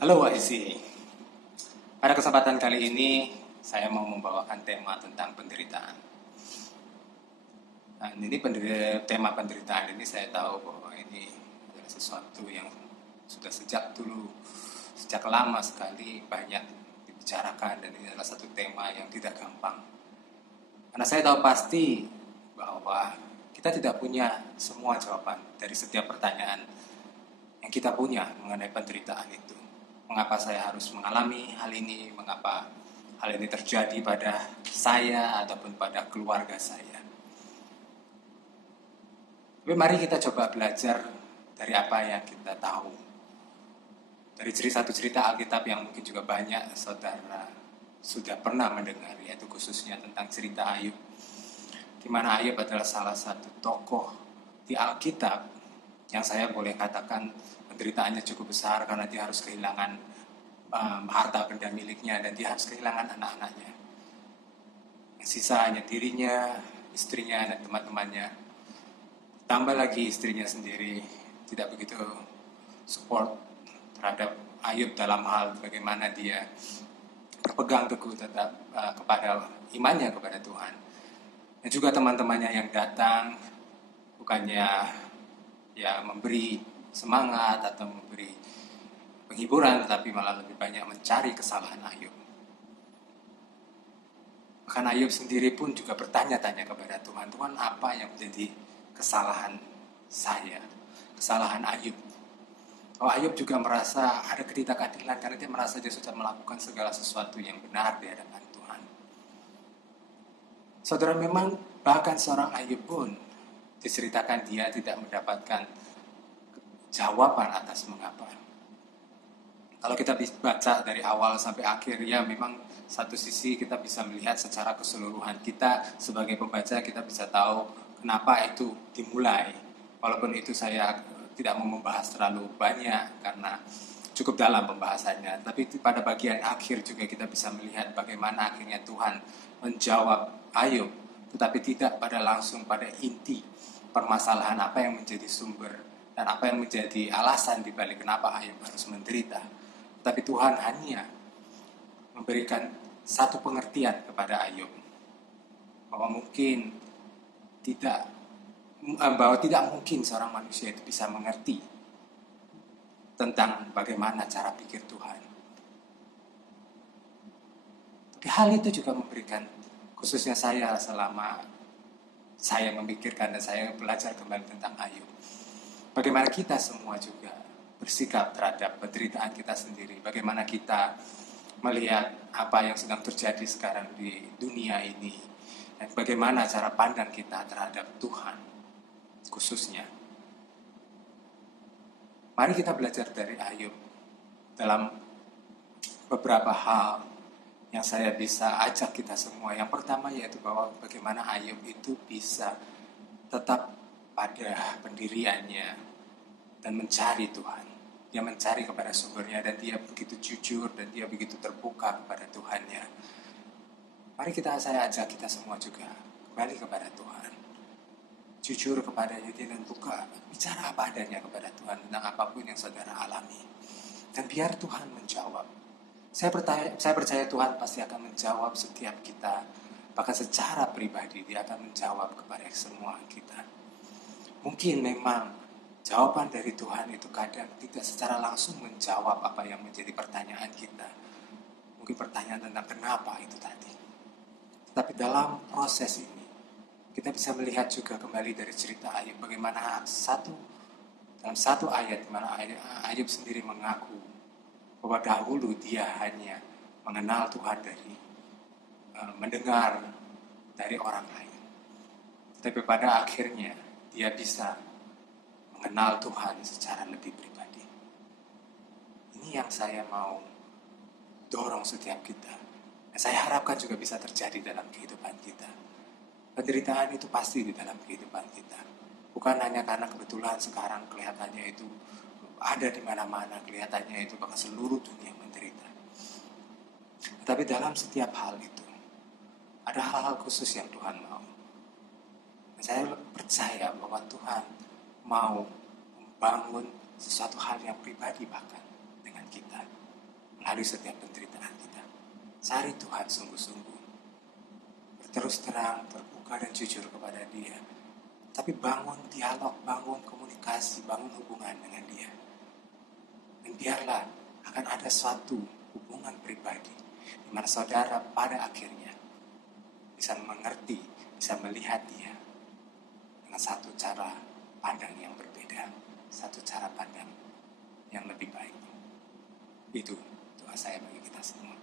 Halo Wak Isi, pada kesempatan kali ini saya mau membawakan tema tentang penderitaan. Nah, tema penderitaan ini saya tahu bahwa ini adalah sesuatu yang sudah sejak dulu, sejak lama sekali banyak dibicarakan dan ini adalah satu tema yang tidak gampang. Karena saya tahu pasti bahwa kita tidak punya semua jawaban dari setiap pertanyaan yang kita punya mengenai penderitaan itu. Mengapa saya harus mengalami hal ini, mengapa hal ini terjadi pada saya ataupun pada keluarga saya. Tapi mari kita coba belajar dari apa yang kita tahu. Dari satu cerita Alkitab yang mungkin juga banyak saudara sudah pernah mendengar, yaitu khususnya tentang cerita Ayub. Di mana Ayub adalah salah satu tokoh di Alkitab yang saya boleh katakan penderitaannya cukup besar karena dia harus kehilangan harta benda miliknya dan dia harus kehilangan anak-anaknya. Yang sisa hanya dirinya, istrinya, dan teman-temannya. Tambah lagi istrinya sendiri tidak begitu support terhadap Ayub dalam hal bagaimana dia berpegang teguh tetap kepada imannya kepada Tuhan. Dan juga teman-temannya yang datang bukannya ya memberi semangat atau memberi penghiburan, tetapi malah lebih banyak mencari kesalahan Ayub. Bahkan Ayub sendiri pun juga bertanya-tanya kepada Tuhan, Tuhan apa yang menjadi kesalahan saya, kesalahan Ayub. Ayub juga merasa ada ketidakadilan karena dia merasa dia sudah melakukan segala sesuatu yang benar di hadapan Tuhan. Saudara, memang bahkan seorang Ayub pun diceritakan dia tidak mendapatkan jawaban atas mengapa. Kalau kita baca dari awal sampai akhir, ya memang satu sisi kita bisa melihat secara keseluruhan. Kita sebagai pembaca kita bisa tahu kenapa itu dimulai. Walaupun itu saya tidak mau membahas terlalu banyak karena cukup dalam pembahasannya. Tapi pada bagian akhir juga kita bisa melihat bagaimana akhirnya Tuhan menjawab Ayub. Tetapi tidak pada langsung pada inti permasalahan apa yang menjadi sumber dan apa yang menjadi alasan dibalik kenapa Ayub harus menderita. Tapi Tuhan hanya memberikan satu pengertian kepada Ayub bahwa tidak mungkin seorang manusia itu bisa mengerti tentang bagaimana cara pikir Tuhan. Tapi hal itu juga memberikan, khususnya saya selama saya memikirkan dan saya belajar kembali tentang Ayub, bagaimana kita semua juga bersikap terhadap penderitaan kita sendiri. Bagaimana kita melihat apa yang sedang terjadi sekarang di dunia ini. Dan bagaimana cara pandang kita terhadap Tuhan khususnya. Mari kita belajar dari Ayub dalam beberapa hal yang saya bisa ajak kita semua. Yang pertama yaitu bahwa bagaimana Ayub itu bisa tetap pada pendiriannya dan mencari Tuhan. Dia mencari kepada sumbernya dan dia begitu jujur dan dia begitu terbuka kepada Tuhannya. Mari saya ajak kita semua juga kembali kepada Tuhan. Jujur kepadanya dan buka, bicara apa adanya kepada Tuhan tentang apapun yang saudara alami. Dan biar Tuhan menjawab. Saya percaya Tuhan pasti akan menjawab setiap kita. Bahkan secara pribadi dia akan menjawab kepada semua kita. Mungkin memang jawaban dari Tuhan itu kadang tidak secara langsung menjawab apa yang menjadi pertanyaan kita. Mungkin pertanyaan tentang kenapa itu tadi. Tapi dalam proses ini, kita bisa melihat juga kembali dari cerita Ayub. Bagaimana dalam satu ayat di mana Ayub sendiri mengaku bahwa dahulu dia hanya mengenal Tuhan dari mendengar dari orang lain. Tapi pada akhirnya dia bisa mengenal Tuhan secara lebih pribadi. Ini yang saya mau dorong setiap kita. Saya harapkan juga bisa terjadi dalam kehidupan kita. Penderitaan itu pasti di dalam kehidupan kita. Bukan hanya karena kebetulan sekarang kelihatannya itu ada di mana-mana, kelihatannya itu bahkan seluruh dunia menderita. Tapi dalam setiap hal itu ada hal-hal khusus yang Tuhan mau. Saya percaya bahwa Tuhan mau membangun sesuatu hal yang pribadi bahkan dengan kita. melalui setiap penderitaan kita. Cari Tuhan sungguh-sungguh. Berterus terang, terbuka dan jujur kepada Dia. Tapi bangun dialog, bangun komunikasi, bangun hubungan dengan Dia. Dan biarlah akan ada suatu hubungan pribadi di mana saudara pada akhirnya bisa mengerti, bisa melihat Dia dengan satu cara pandang yang berbeda, satu cara pandang yang lebih baik. Itu doa saya bagi kita semua.